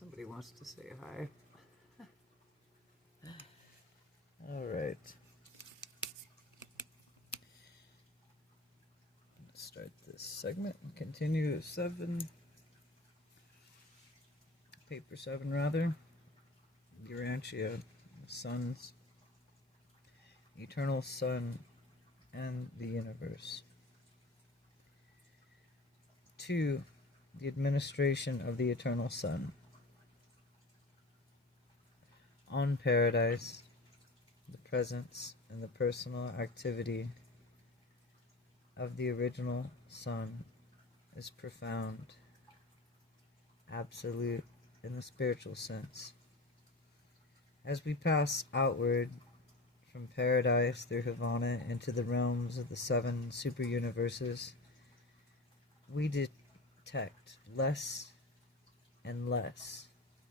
Somebody wants to say hi. All right. Let's start this segment and continue 7. Paper 7, rather. URANTIA, Sons, Eternal Son, and the Universe. 2. The administration of the Eternal Son. On Paradise, the presence and the personal activity of the original Son is profound, absolute in the spiritual sense. As we pass outward from Paradise through Havana into the realms of the 7 super-universes, we detect less and less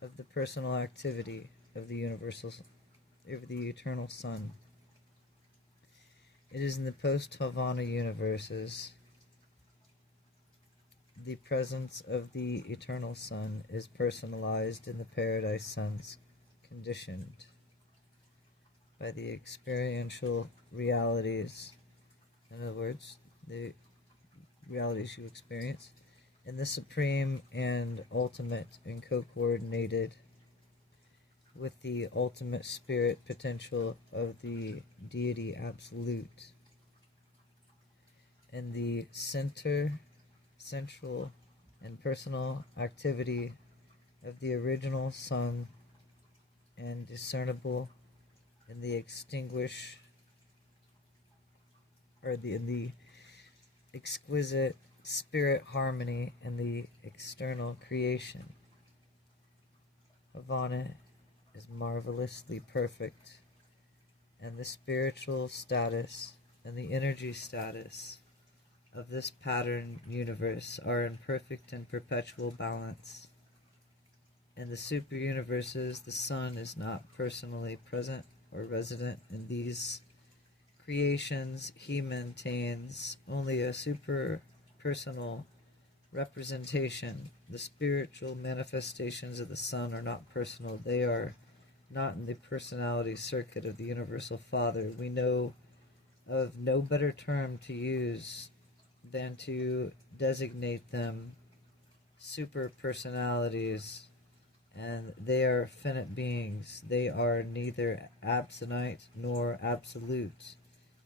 of the personal activity of the Eternal Son. It is in the post-Havana universes the presence of the Eternal Son is personalized in the Paradise Sons, conditioned by the experiential realities, in other words, the realities you experience, in the supreme and ultimate and co-coordinated with the ultimate spirit potential of the deity absolute, and the central and personal activity of the original Son, and discernible in the in the exquisite spirit harmony in the external creation. Havana is marvelously perfect, and the spiritual status and the energy status of this pattern universe are in perfect and perpetual balance. In the super universes, the Son is not personally present or resident in these creations. He maintains only a super personal representation. The spiritual manifestations of the Son are not personal. They are not in the personality circuit of the Universal Father. We know of no better term to use than to designate them super personalities, and they are finite beings. They are neither absonite nor absolute.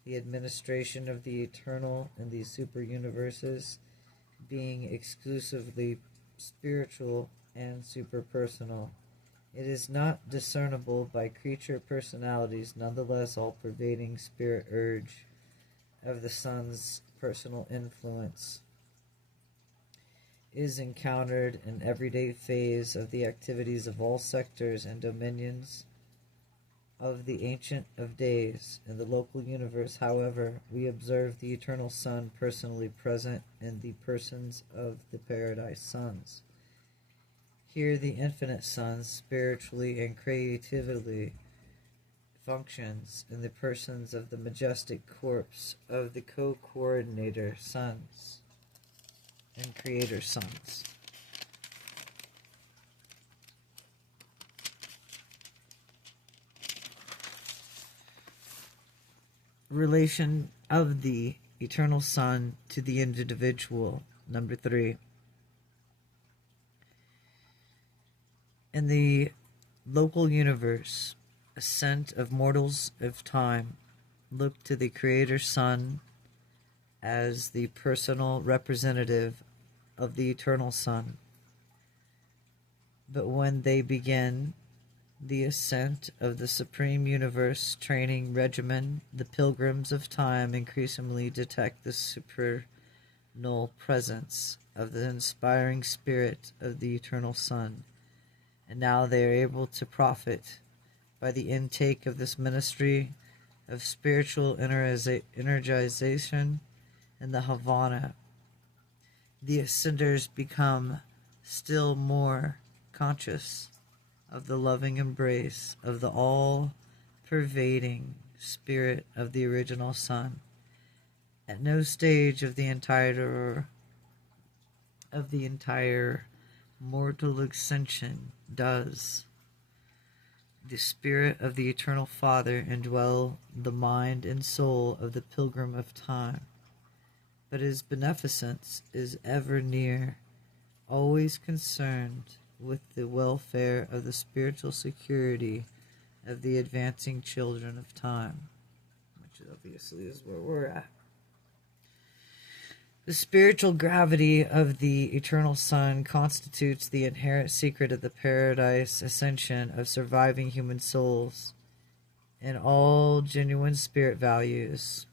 The administration of the eternal in these super universes being exclusively spiritual and super personal. It is not discernible by creature personalities, nonetheless all-pervading spirit urge of the Son's personal influence is encountered in everyday phase of the activities of all sectors and dominions of the Ancient of Days. In the local universe, however, we observe the Eternal Son personally present in the persons of the Paradise Sons. Here the Infinite Son spiritually and creatively functions in the persons of the majestic corpse of the co-coordinator Sons and Creator Sons. Relation of the Eternal Son to the individual. Number 3. In the local universe, ascent of mortals of time look to the Creator Son as the personal representative of the Eternal Son. But when they begin the ascent of the Supreme Universe training regimen, the pilgrims of time increasingly detect the supernal presence of the inspiring spirit of the Eternal Son, and now they are able to profit by the intake of this ministry of spiritual energization in the Havana. The ascenders become still more conscious of the loving embrace of the all-pervading spirit of the original Son. At no stage of the entire mortal ascension does the Spirit of the Eternal Father indwell the mind and soul of the pilgrim of time, but his beneficence is ever near, always concerned with the welfare of the spiritual security of the advancing children of time, which obviously is where we're at. The spiritual gravity of the Eternal Son constitutes the inherent secret of the paradise ascension of surviving human souls, and all genuine spirit values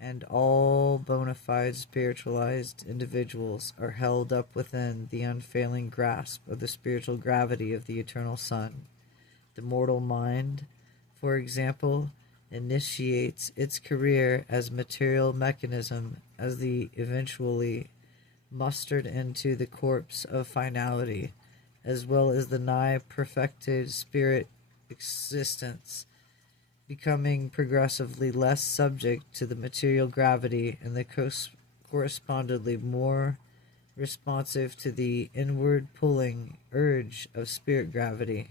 and all bona fide spiritualized individuals are held up within the unfailing grasp of the spiritual gravity of the Eternal Son. The mortal mind, for example, initiates its career as material mechanism as the eventually mustered into the corpse of finality, as well as the nigh perfected spirit existence, becoming progressively less subject to the material gravity and the correspondingly more responsive to the inward pulling urge of spirit gravity.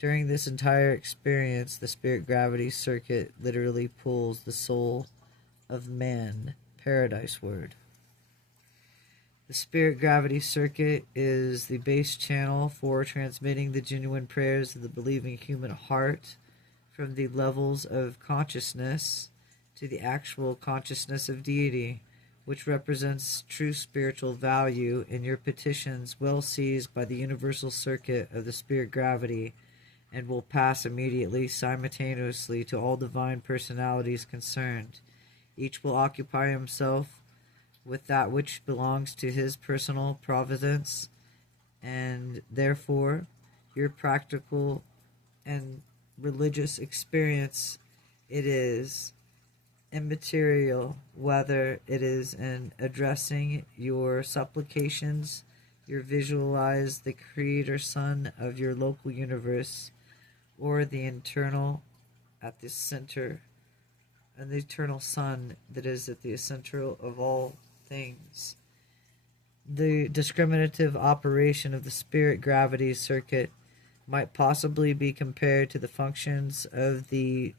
During this entire experience, the spirit gravity circuit literally pulls the soul of man paradise-ward. The spirit gravity circuit is the base channel for transmitting the genuine prayers of the believing human heart from the levels of consciousness to the actual consciousness of deity, which represents true spiritual value in your petitions well seized by the universal circuit of the spirit gravity, and will pass immediately simultaneously to all divine personalities concerned. Each will occupy himself with that which belongs to his personal providence, and therefore your practical and religious experience, it is immaterial whether it is in addressing your supplications, you visualize the Creator Son of your local universe, or the internal at the center, and the Eternal Son that is at the center of all things. The discriminative operation of the spirit gravity circuit might possibly be compared to the functions of the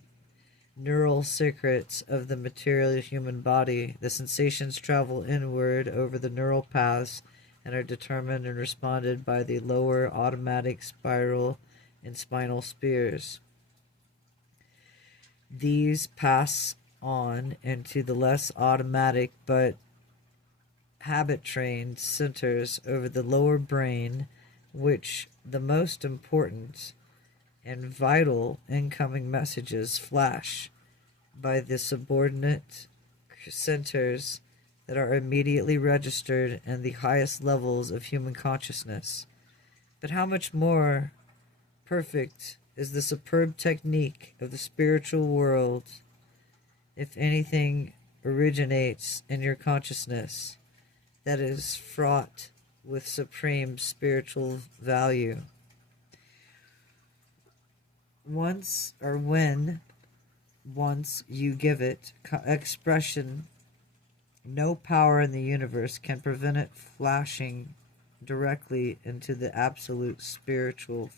neural circuits of the material human body. The sensations travel inward over the neural paths and are determined and responded by the lower automatic spiral and spinal spheres. These pass on into the less automatic but habit-trained centers over the lower brain, which the most important and vital incoming messages flash by the subordinate centers that are immediately registered in the highest levels of human consciousness. But how much more perfect is the superb technique of the spiritual world if anything originates in your consciousness that is fraught with supreme spiritual value. Once you give it expression, no power in the universe can prevent it flashing directly into the absolute spiritual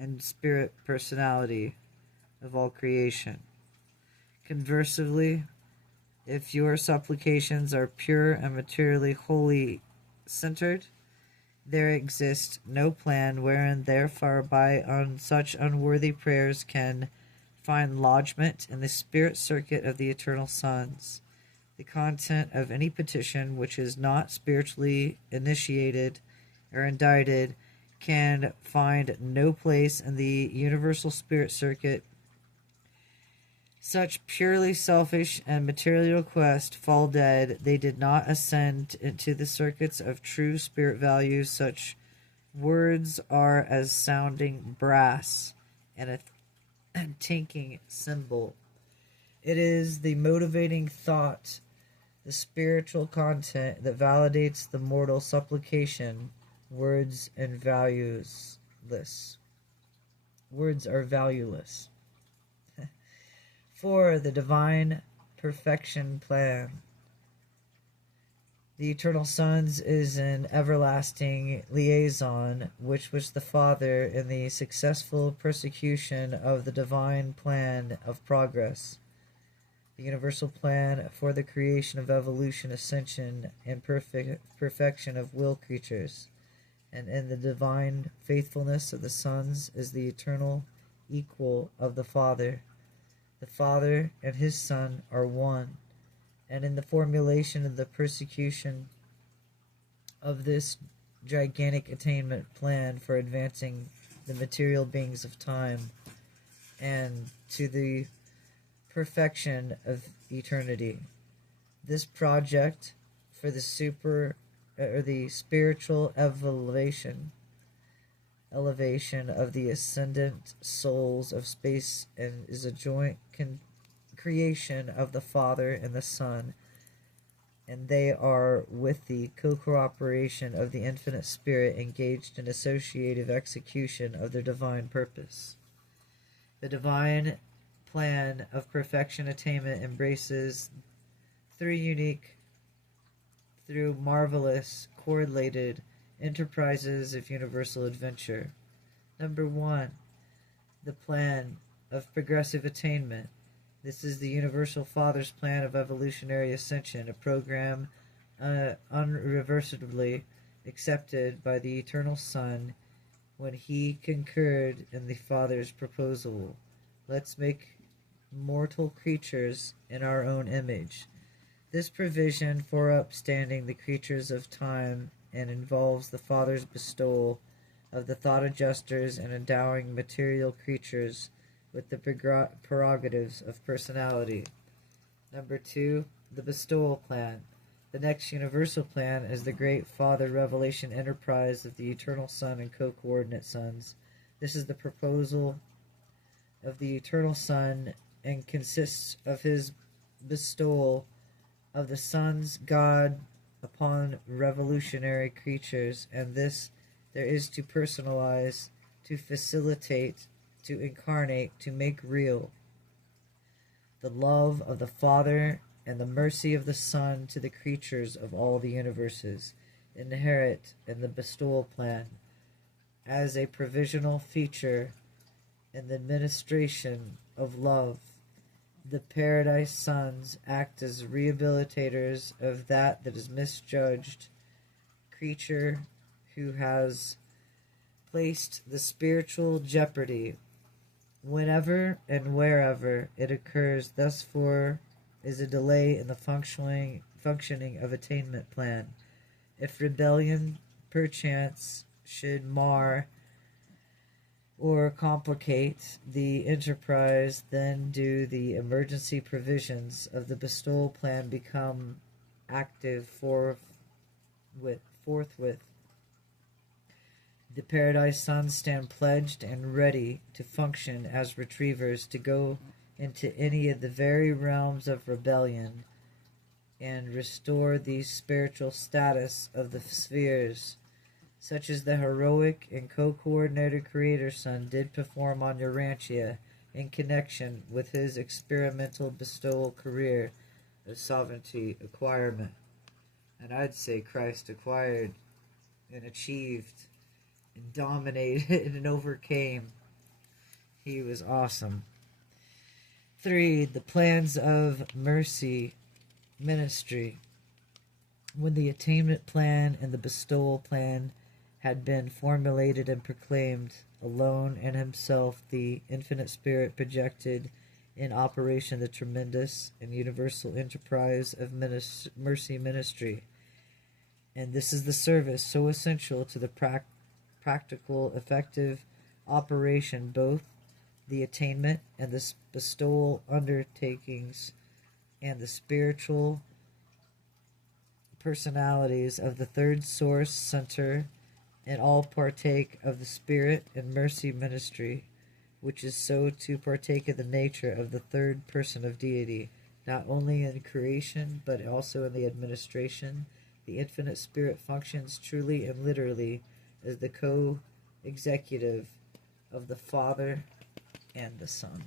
and spirit personality of all creation. Conversely, if your supplications are pure and materially wholly centered, there exists no plan wherein therefore by on such unworthy prayers can find lodgment in the spirit circuit of the Eternal Sons. The content of any petition which is not spiritually initiated or indicted can find no place in the universal spirit circuit. Such purely selfish and material requests fall dead. They did not ascend into the circuits of true spirit values. Such words are as sounding brass and a tinkling cymbal. It is the motivating thought, the spiritual content that validates the mortal supplication. Words are valueless. For the divine perfection plan The eternal Son's is an everlasting liaison which was the Father in the successful persecution of the divine plan of progress, the universal plan for the creation of evolution, ascension, and perfection of will creatures, and in the divine faithfulness of the Sons is the eternal equal of the Father. The Father and his Son are one, and in the formulation of the persecution of this gigantic attainment plan for advancing the material beings of time and to the perfection of eternity. This project for the the spiritual elevation of the ascendant souls of space and is a joint creation of the Father and the Son, and they are with the co-cooperation of the infinite Spirit engaged in associative execution of their divine purpose. The divine plan of perfection attainment embraces through marvelous, correlated enterprises of universal adventure. Number 1, the plan of progressive attainment. This is the Universal Father's plan of evolutionary ascension, a program unreversibly accepted by the Eternal Son when he concurred in the Father's proposal. Let's make mortal creatures in our own image. This provision for upstanding the creatures of time and involves the Father's bestowal of the thought adjusters and endowing material creatures with the prerogatives of personality. Number 2, the bestowal plan. The next universal plan is the great Father revelation enterprise of the Eternal Son and co-coordinate sons. This is the proposal of the Eternal Son and consists of his bestowal of the Son's God upon revolutionary creatures, and this there is to personalize, to facilitate, to incarnate, to make real the love of the Father and the mercy of the Son to the creatures of all the universes, inherent in the bestowal plan as a provisional feature in the administration of love. The Paradise Sons act as rehabilitators of that is misjudged creature who has placed the spiritual jeopardy whenever and wherever it occurs. Thus for is a delay in the functioning of attainment plan. If rebellion perchance should mar or complicate the enterprise, then do the emergency provisions of the bestowal plan become active forthwith. The Paradise Sons stand pledged and ready to function as retrievers to go into any of the very realms of rebellion and restore the spiritual status of the spheres, such as the heroic and co-coordinated Creator Son did perform on Urantia in connection with his experimental bestowal career of sovereignty acquirement. And I'd say Christ acquired and achieved and dominated and overcame. He was awesome. 3. The plans of mercy ministry. When the attainment plan and the bestowal plan had been formulated and proclaimed, alone and himself the infinite Spirit projected in operation the tremendous and universal enterprise of mercy ministry. And this is the service so essential to the practical, effective operation, both the attainment and the bestowal undertakings, and the spiritual personalities of the third source center, and all partake of the Spirit and mercy ministry, which is so to partake of the nature of the third person of deity, not only in creation, but also in the administration. The infinite Spirit functions truly and literally as the co-executive of the Father and the Son.